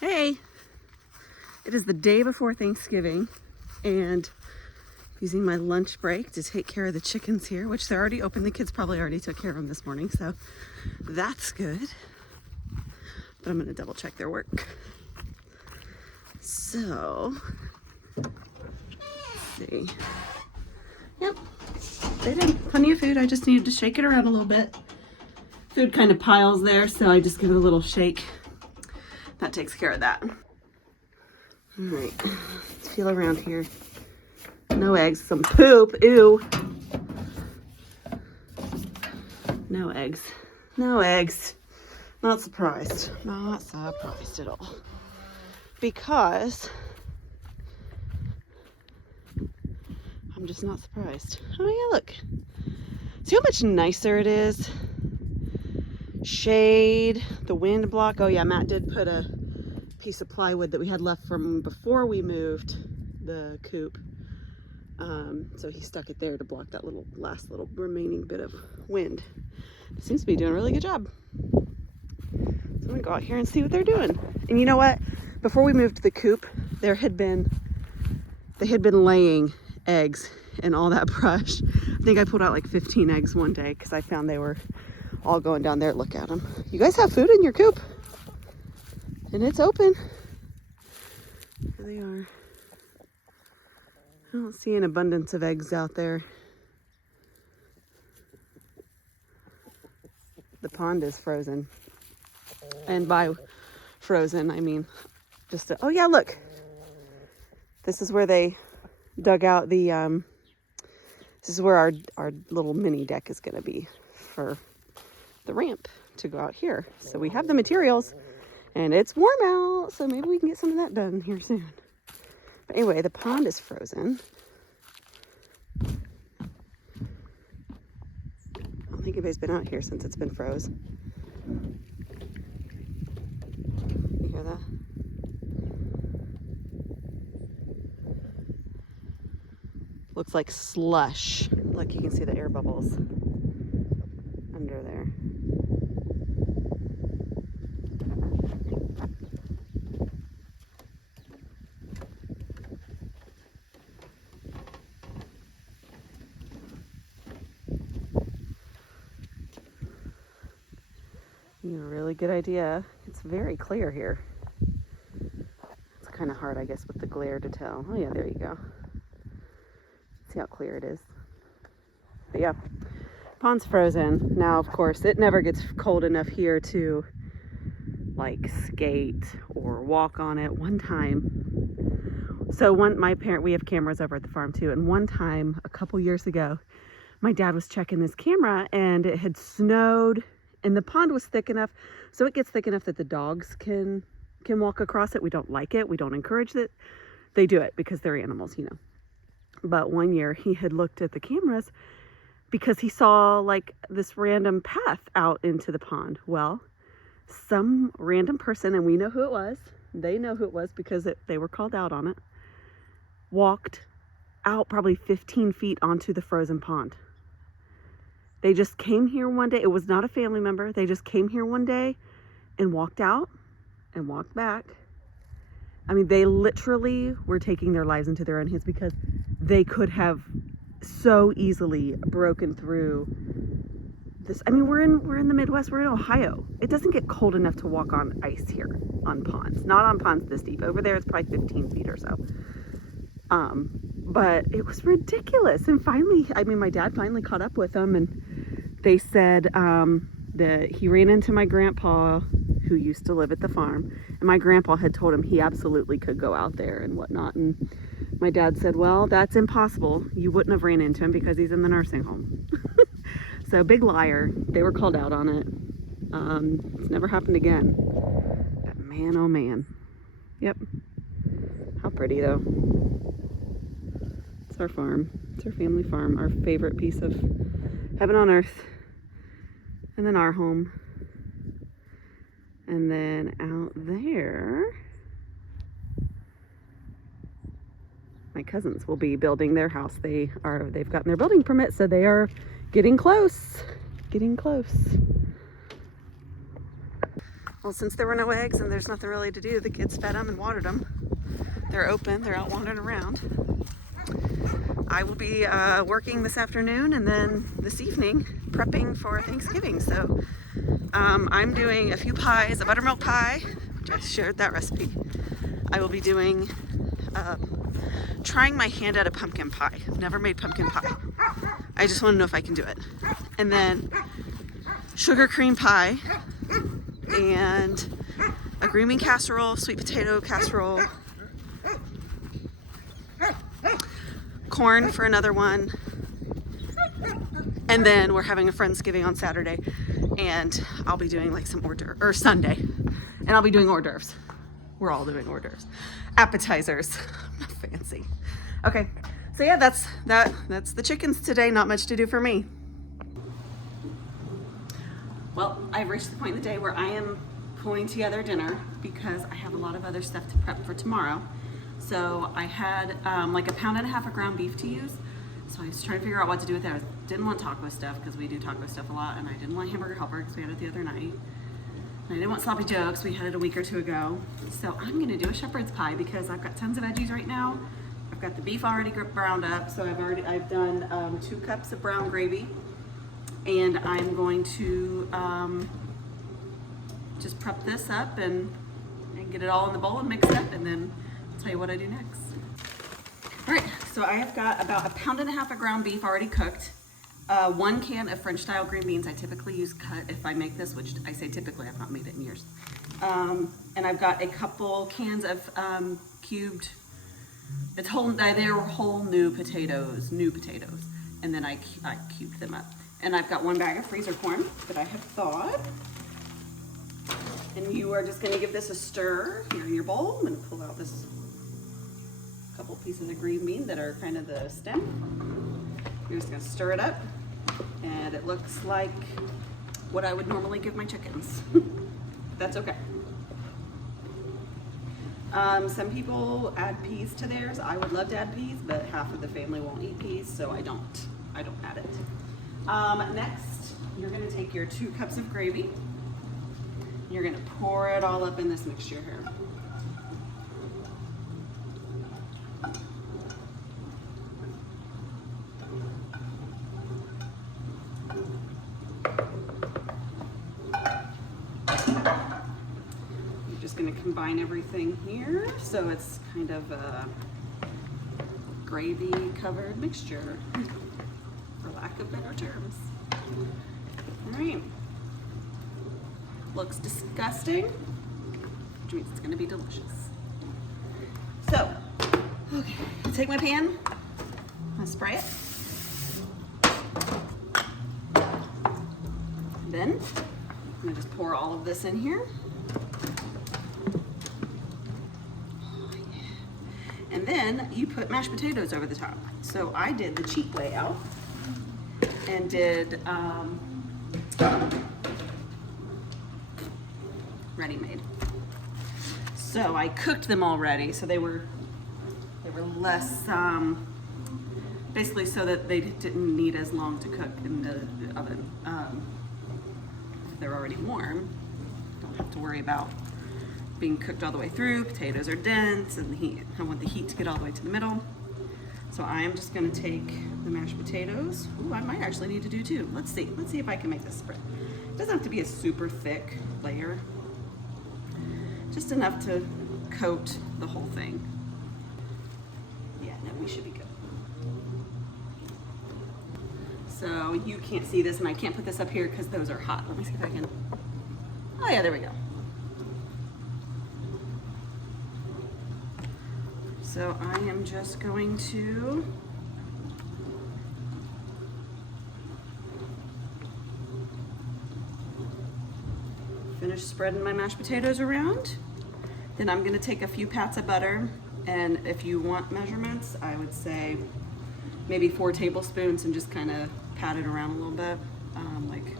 Hey, it is the day before Thanksgiving and using my lunch break to take care of the chickens here, which they're already open. The kids probably already took care of them this morning, so that's good. But I'm gonna double check their work. So, let's see. Yep, they did plenty of food. I just needed to shake it around a little bit. Food kind of piles there, so I just give it a little shake. That takes care of that. All right, let's feel around here. No eggs, some poop, ew. No eggs, no eggs. Not surprised, not surprised at all. Because I'm just not surprised. Oh yeah, look. See how much nicer it is? Shade, the wind block. Oh yeah, Matt did put a piece of plywood that we had left from before we moved the coop. So he stuck it there to block that last little remaining bit of wind. It seems to be doing a really good job. So I'm gonna go out here and see what they're doing. And you know what? Before we moved to the coop, they had been laying eggs in all that brush. I think I pulled out like 15 eggs one day because I found they were all going down there. Look at them. You guys have food in your coop? And it's open. There they are. I don't see an abundance of eggs out there. The pond is frozen. And by frozen, I mean just oh yeah, look. This is where they dug out the, this is where our little mini deck is gonna be for the ramp to go out here. So we have the materials and it's warm out, so maybe we can get some of that done here soon. But anyway, the pond is frozen. I don't think anybody's been out here since it's been froze. You hear that? Looks like slush. Look, you can see the air bubbles under there. You have a really good idea. It's very clear here. It's kind of hard, I guess, with the glare to tell. Oh yeah, there you go. See how clear it is. But yeah, pond's frozen. Now, of course, it never gets cold enough here to like skate or walk on it. One time, so we have cameras over at the farm too, and one time a couple years ago, my dad was checking this camera and it had snowed and the pond was thick enough, so it gets thick enough that the dogs can walk across it. We don't like it. We don't encourage it. They do it because they're animals, you know. But one year he had looked at the cameras because he saw like this random path out into the pond. Well, some random person, and we know who it was, they know who it was because they were called out on it, walked out probably 15 feet onto the frozen pond. They just came here one day. It was not a family member. They just came here one day and walked out and walked back. I mean, they literally were taking their lives into their own hands because they could have so easily broken through this. I mean, we're in the Midwest. We're in Ohio. It doesn't get cold enough to walk on ice here on ponds. Not on ponds this deep. Over there, it's probably 15 feet or so. But it was ridiculous. And finally, I mean, my dad finally caught up with them, and they said that he ran into my grandpa, who used to live at the farm, and my grandpa had told him he absolutely could go out there and whatnot. And my dad said, well, that's impossible. You wouldn't have ran into him because he's in the nursing home. So big liar. They were called out on it. It's never happened again. But man, oh man. Yep. How pretty though. It's our farm. It's our family farm. Our favorite piece of heaven on earth. And then our home. And then out there, my cousins will be building their house. They've gotten their building permit, so they are getting close. Well, since there were no eggs and there's nothing really to do, the kids fed them and watered them. They're open, they're out wandering around. I will be working this afternoon and then this evening prepping for Thanksgiving. So I'm doing a few pies, a buttermilk pie, which I shared that recipe. I will be doing, trying my hand at a pumpkin pie. I've never made pumpkin pie. I just want to know if I can do it. And then sugar cream pie and a green bean casserole, sweet potato casserole, corn for another one, and then we're having a Friendsgiving on Saturday, and I'll be doing like some hors d'oeuvres, or Sunday, and I'll be doing hors d'oeuvres. We're all doing hors d'oeuvres, appetizers. Not fancy. Okay, so yeah, that's the chickens today. Not much to do for me. Well, I've reached the point in the day where I am pulling together dinner because I have a lot of other stuff to prep for tomorrow. So I had like 1.5 pounds of ground beef to use. So I was trying to figure out what to do with that. I didn't want taco stuff because we do taco stuff a lot, and I didn't want hamburger helper because we had it the other night. And I didn't want sloppy joe because we had it a week or two ago. So I'm gonna do a shepherd's pie because I've got tons of veggies right now. I've got the beef already browned up, so I've done 2 cups of brown gravy, and I'm going to just prep this up and get it all in the bowl and mix it up, and then I'll tell you what I do next. All right, so I have got about 1.5 pounds of ground beef already cooked, 1 can of French style green beans. I typically use cut if I make this, which I say typically, I've not made it in years. And I've got a couple cans of cubed, they're whole new potatoes, and then I cubed them up. And I've got 1 bag of freezer corn that I have thawed. And you are just gonna give this a stir here in your bowl. I'm gonna pull out this couple pieces of green bean that are kind of the stem. You're just gonna stir it up, and it looks like what I would normally give my chickens. That's okay. Some people add peas to theirs. I would love to add peas, but half of the family won't eat peas, so I don't add it. Next, you're gonna take your 2 cups of gravy. You're gonna pour it all up in this mixture here. You're just gonna combine everything here so it's kind of a gravy covered mixture, for lack of better terms. All right. Looks disgusting, which means it's gonna be delicious. So, okay, I'll take my pan, I'm gonna spray it. Then, I'm gonna just pour all of this in here. And then you put mashed potatoes over the top. So I did the cheap way out and did ready-made. So I cooked them already, so they were less, basically so that they didn't need as long to cook in the oven. If they're already warm, don't have to worry about being cooked all the way through. Potatoes are dense, and I want the heat to get all the way to the middle. So I am just gonna take the mashed potatoes. Ooh, I might actually need to do 2. Let's see if I can make this spread. It doesn't have to be a super thick layer. Just enough to coat the whole thing. Yeah, no, we should be good. So you can't see this, and I can't put this up here because those are hot. Let me see if I can. Oh yeah, there we go. So I am just going to finish spreading my mashed potatoes around. Then I'm gonna take a few pats of butter, and if you want measurements, I would say maybe 4 tablespoons and just kind of pat it around a little bit, like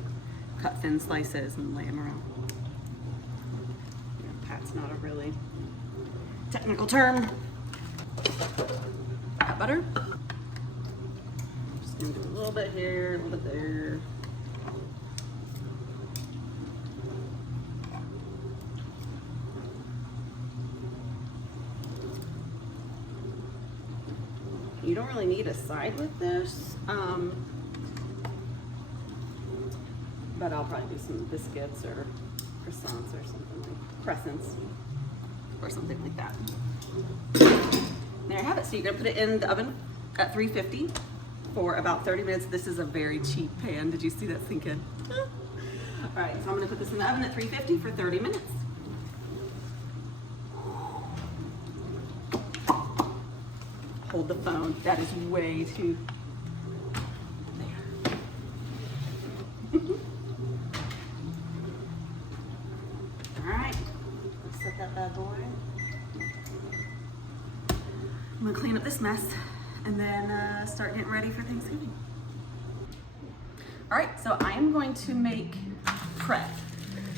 cut thin slices and lay them around. Yeah, pat's not a really technical term. Pat butter. Just gonna do a little bit here, a little bit there. You don't really need a side with this. But I'll probably do some biscuits or croissants or something like crescents or something like that. There I have it. So you're gonna put it in the oven at 350 for about 30 minutes. This is a very cheap pan. Did you see that sink in? All right, so I'm gonna put this in the oven at 350 for 30 minutes. Hold the phone. That is way too. There. All right, let's set that bad boy. I'm gonna clean up this mess and then start getting ready for Thanksgiving. All right, so I am going to prep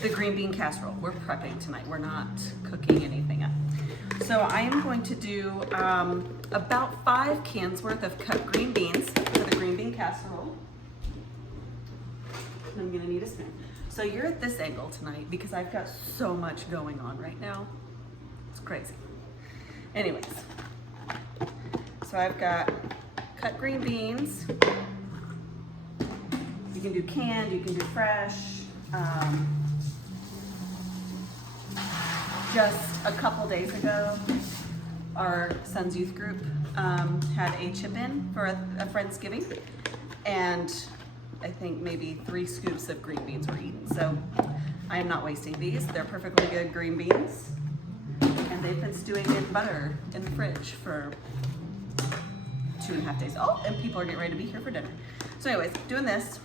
the green bean casserole. We're prepping tonight. We're not cooking anything up. So I am going to do about 5 cans worth of cut green beans for the green bean casserole. And I'm gonna need a spoon. So you're at this angle tonight because I've got so much going on right now. It's crazy. Anyways, so I've got cut green beans. You can do canned, you can do fresh. Just a couple days ago, our son's youth group had a chip-in for a Friendsgiving, and I think maybe 3 scoops of green beans were eaten. So I am not wasting these. They're perfectly good green beans, and they've been stewing in butter in the fridge for 2.5 days. Oh, and people are getting ready to be here for dinner. So anyways, doing this.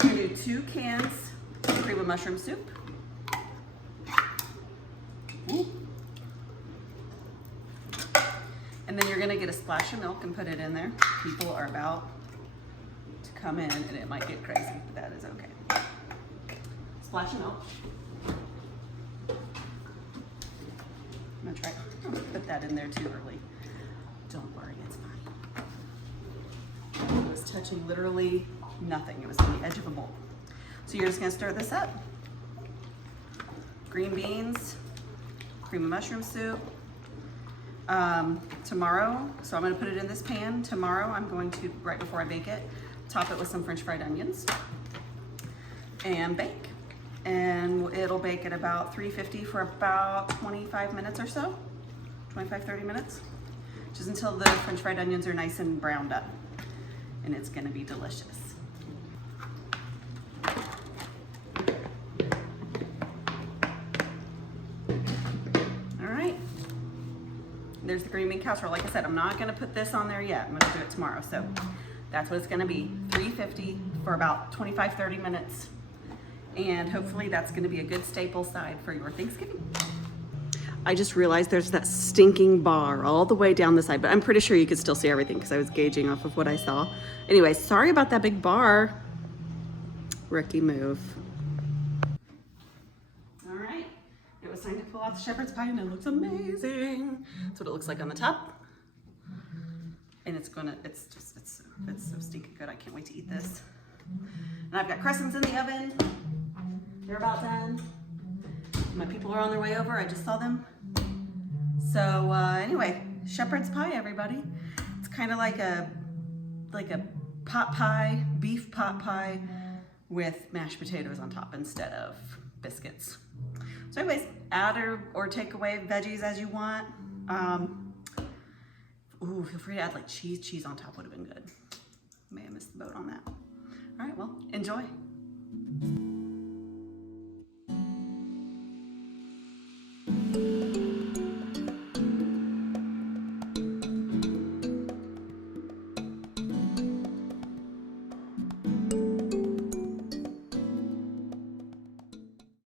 I'm gonna do 2 cans of cream of mushroom soup. Ooh. And then you're gonna get a splash of milk and put it in there. People are about to come in and it might get crazy, but that is okay. Splash of milk. I'm gonna try to put that in there too early. Don't worry, it's fine. It was touching literally nothing. It was on the edge of a bowl. So you're just gonna stir this up. Green beans, cream of mushroom soup. Tomorrow, so I'm gonna put it in this pan. Tomorrow I'm going to, right before I bake it, top it with some French fried onions and bake. And it'll bake at about 350 for about 25 minutes or so, 25, 30 minutes. Just until the French fried onions are nice and browned up. And it's gonna be delicious. There's the green bean casserole. Like I said, I'm not gonna put this on there yet. I'm gonna do it tomorrow. So that's what it's gonna be, 350 for about 25, 30 minutes. And hopefully that's gonna be a good staple side for your Thanksgiving. I just realized there's that stinking bar all the way down the side, but I'm pretty sure you could still see everything because I was gauging off of what I saw. Anyway, sorry about that big bar. Rookie move. It was time to pull out the shepherd's pie and it looks amazing. That's what it looks like on the top. And it's so stinking good. I can't wait to eat this. And I've got crescents in the oven. They're about done. My people are on their way over. I just saw them. So anyway, shepherd's pie, everybody. It's kind of like a pot pie, beef pot pie with mashed potatoes on top instead of biscuits. So anyways, add or take away veggies as you want. Ooh, feel free to add like cheese. Cheese on top would have been good. May have missed the boat on that. All right, well, enjoy.